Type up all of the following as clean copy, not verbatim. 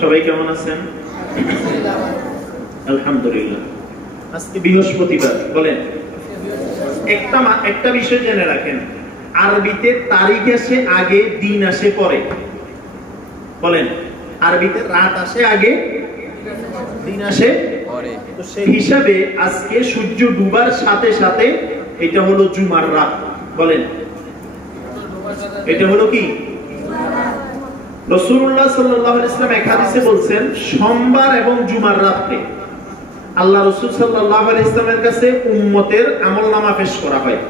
সবাই কেমন আছেন? আলহামদুলিল্লাহ। আজকে বৃহস্পতিবার, বলেন একটা বিষয় জেনে রাখেন, আরবিতে তারিখ আসে আগে, দিন আসে পরে। বলেন, আরবিতে রাত আসে আগে, দিন আসে পরে। তো সেই হিসাবে আজকে সূর্য ডুবার সাথে সাথে এটা হলো জুমার রাত। বলেন, এটা হলো কি? রাসূলুল্লাহ সাল্লাল্লাহু আলাইহি ওয়াসাল্লাম এক হাদিসে বলছেন, সোমবার এবং জুমার রাতে আল্লাহ রাসূল সাল্লাল্লাহু আলাইহি ওয়াসাল্লামের কাছে উম্মতের আমলনামা পেশ করা হয়।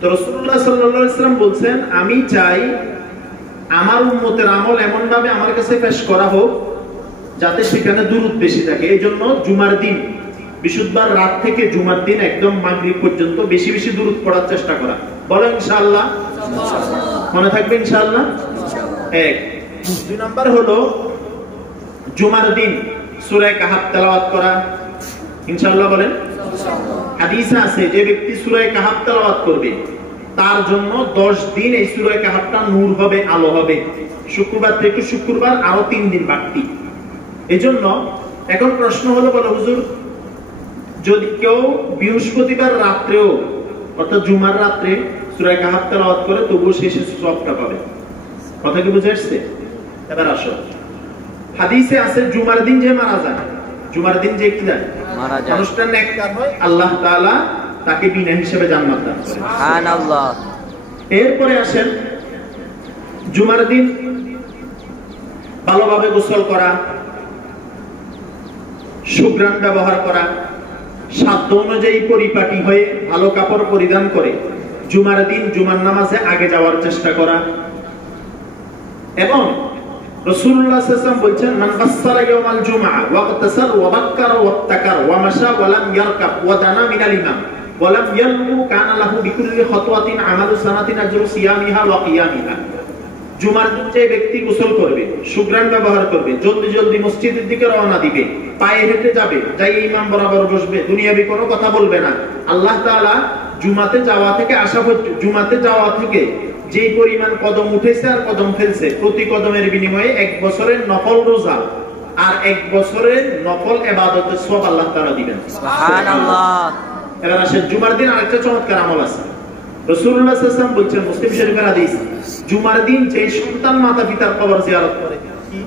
তো রাসূলুল্লাহ সাল্লাল্লাহু আলাইহি ওয়াসাল্লাম বলছেন, আমি চাই আমার উম্মতের আমল এমন ভাবে আমার কাছে পেশ করা হোক যাতে সেখানে দুরূদ বেশি থাকে। এইজন্য জুমার দিন, বৃহস্পতিবার রাত থেকে জুমার দিন একদম মাগরিব পর্যন্ত বেশি বেশি দুরূদ পড়ার চেষ্টা করা। বলেন ইনশাআল্লাহ। মনে থাকবে ইনশাআল্লাহ। এক। দুই নাম্বার হলো জুমার দিন সূরা কাহাফ তেলাওয়াত করা। ইনশাআল্লাহ বলেন। হাদিসে আছে যে ব্যক্তি সূরা কাহাফ তেলাওয়াত করবে তার জন্য 10 দিন এই সূরা কাহাফটা নূর হবে, আলো হবে। শুক্রবার থেকে শুক্রবার আরো 3 দিন বাড়তি। এজন্য এখন প্রশ্ন হলো, বলো হুজুর, যদি কেউ বৃহস্পতিবার রাত্রেও অর্থাৎ জুমার রাত্রে সূরা কাহাফ তেলাওয়াত করে তবুও সে সওয়াবটা পাবে। কথা কি বুঝে আসছে? এবার আসো, হাদিসে আছে জুমার দিন যে মারা যায়, জুমার দিন যে কি যায় মারা যায়, অনুষ্ঠান নেককার হয়, আল্লাহ তাআলা তাকে বিনা হিসেবে জান্নাত দান করে। সুবহানাল্লাহ। এরপরে আসেন জুমার দিন ভালোভাবে গোসল করা, সুঘ্রাণ ব্যবহার করা, সাধ্য অনুযায়ী পরিপাটি হয়ে ভালো কাপড় পরিধান করে জুমার দিন জুমার নামাজে আগে যাওয়ার চেষ্টা করা। এবং রাসূলুল্লাহ সাল্লাল্লাহু আলাইহি ওয়াসাল্লাম বলেন, মান ফাসসারা ইয়াউমাল জুমআ ওয়া ইগতাসাল ওয়া বাক্কারা ওয়া ইবতাকার ওয়া মাশা ওয়া লাম ইয়ারকাব ওয়া দানা মিনাল ইমাম ওয়া লাম ইয়ালগু কানা লাহু বিকুল্লি খাতওয়াতিন আমালু সানাতিন আজরু সিয়ামিহা ওয়া কিয়ামিহা। জুমার দিন যে ব্যক্তি গোসল করবে, সুঘ্রাণ ব্যবহার করবে, জলদি জলদি মসজিদের দিকে রওনা দিবে, পায়ে হেঁটে যাবে, যাই ইমাম বরাবর বসবে, দুনিয়াবি কোনো কথা বলবে না, আল্লাহ তাআলা জুমাতে যাওয়া থেকে আসা পর্যন্ত, জুমাতে যাওয়া থেকে যে পরিমাণ কদম উঠেছে আর কদম ফেলছে, প্রতি কদমের বিনিময়ে 1 বছরের নফল রোজা আর 1 বছরের নফল ইবাদতের সওয়াব আল্লাহ তাআলা দিবেন। সুবহানাল্লাহ। এবার আসেন জুমার দিন আরেকটা চমৎকার আমল আছে। রাসূলুল্লাহ সাল্লাল্লাহু আলাইহি ওয়াসাল্লাম বলেন, মুসলিম শরীফের হাদিস, জুমার দিন যে সন্তান মাতা পিতার কবর জিয়ারত করে, কি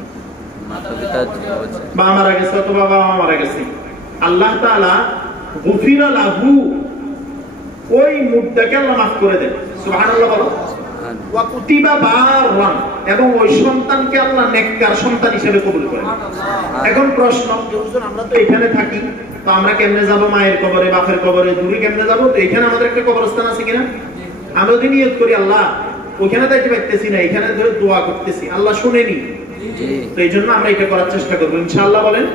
মাতা পিতার বাবা মারা গেছে অথবা বাবা মারা গেছে, আল্লাহ তাআলা গুফিরা লাহু, ওই মুদ্দাকে আল্লাহ মাফ করে দেন। সুবহানাল্লাহ বলো। ওয়া কুতিবা বাররান, এবং ওই সন্তানকে আল্লাহ নেককার সন্তান হিসেবে কবুল করেন। এখন প্রশ্ন, হুজুর আমরা তো এখানে থাকি, তো আমরা কেমনে যাব মায়ের কবরে, বাপের কবরে, দূরে কেমনে যাব? তো এখানে আমাদের একটা কবরস্থান আছে কিনা? আমরা যদি নিয়ত করি আল্লাহ ওখানে যাইতে পারতেছি না, এখানে ধরে দোয়া করতেছি, আল্লাহ শুনেনি, তো এই জন্য আমরা এটা করার চেষ্টা করবো ইনশাআল্লাহ বলেন।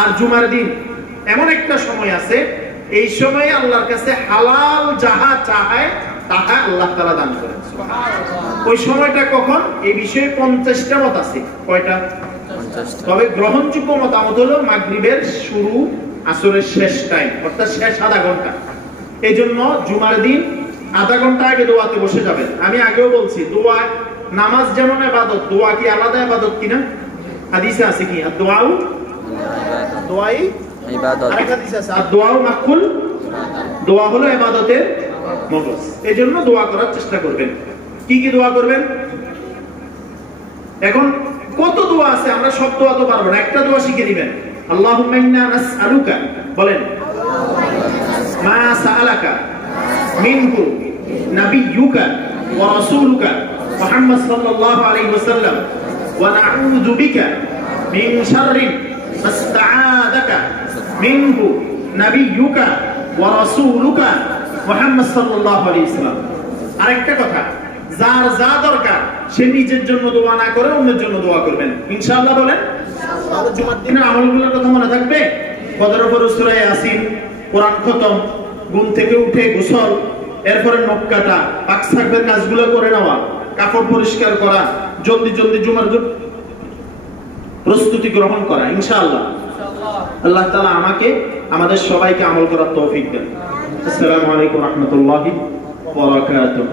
আর জুমার দিন এমন একটা সময় আছে, এই সময়ে আল্লাহর কাছে হালাল যাহা চায় তাহা আল্লাহ তাআলা দান করেন। ওই সময়টা কখন? এই বিষয়ে 50টা মত আছে। কয়টা? 50টা। তবে গ্রহণযোগ্য মতামত হলো মাগরিবের শুরু, আসরের শেষ টাইম, অর্থাৎ শেষ আধা ঘন্টা। এই জন্য জুমার দিন আধা ঘন্টা আগে দোয়াতে বসে যাবেন। আমি আগেও বলছি, দোয়া, নামাজ যেমন ইবাদত, দোয়া কি আলাদা ইবাদত কিনা? হাদিসে আছে কি, দোয়াও দোয়াই ইবাদত। আরেকটা হাদিস আছে, দোয়াও মাকুল, দোয়া হলো ইবাদতের মগজ। এজন্য দোয়া করার চেষ্টা করবেন। কি কি দোয়া করবেন? এখন কত দোয়া আছে, আমরা সব দোয়া তো পারবো না, একটা দোয়া শিখে দিবেন। আল্লাহুম্মা ইন্না নাসআলুকা, বলেন, মা সাআলাকা মিনহু নাবিয়্যুকা ওয়া রাসূলুকা মুহাম্মদ সাল্লাল্লাহু আলাইহি ওয়াসাল্লাম ওয়া নাউযু বিকা মিন শাররি মাস্তাআযাকা মিনহু নাবিয়্যুকা ওয়া রাসূলুকা মুহাম্মদ সাল্লাল্লাহু আলাইহি ওয়াসাল্লাম। আরেকটা কথা, যার যা দরকার সে নিজের জন্য দোয়া না করে অন্যের জন্য দোয়া করবেন ইনশাআল্লাহ বলেন। তাহলে জুমার দিনের আমলগুলোর কথা মনে থাকবে। ফজরের পর সূরা ইয়াসিন, কোরআন খতম, ঘুম থেকে উঠে গোসল, এরপরে নখ কাটা, পাক সাকবের কাজগুলো করে নেওয়া, কাপড় পরিষ্কার করা, জলদি জলদি জুমার জন্য প্রস্তুতি গ্রহণ করা ইনশাআল্লাহ। আল্লাহ তাআলা আমাকে, আমাদের সবাইকে আমল করার তৌফিক দেন। আসসালামু আলাইকুম ওয়া রাহমাতুল্লাহি ওয়া বারাকাতুহু।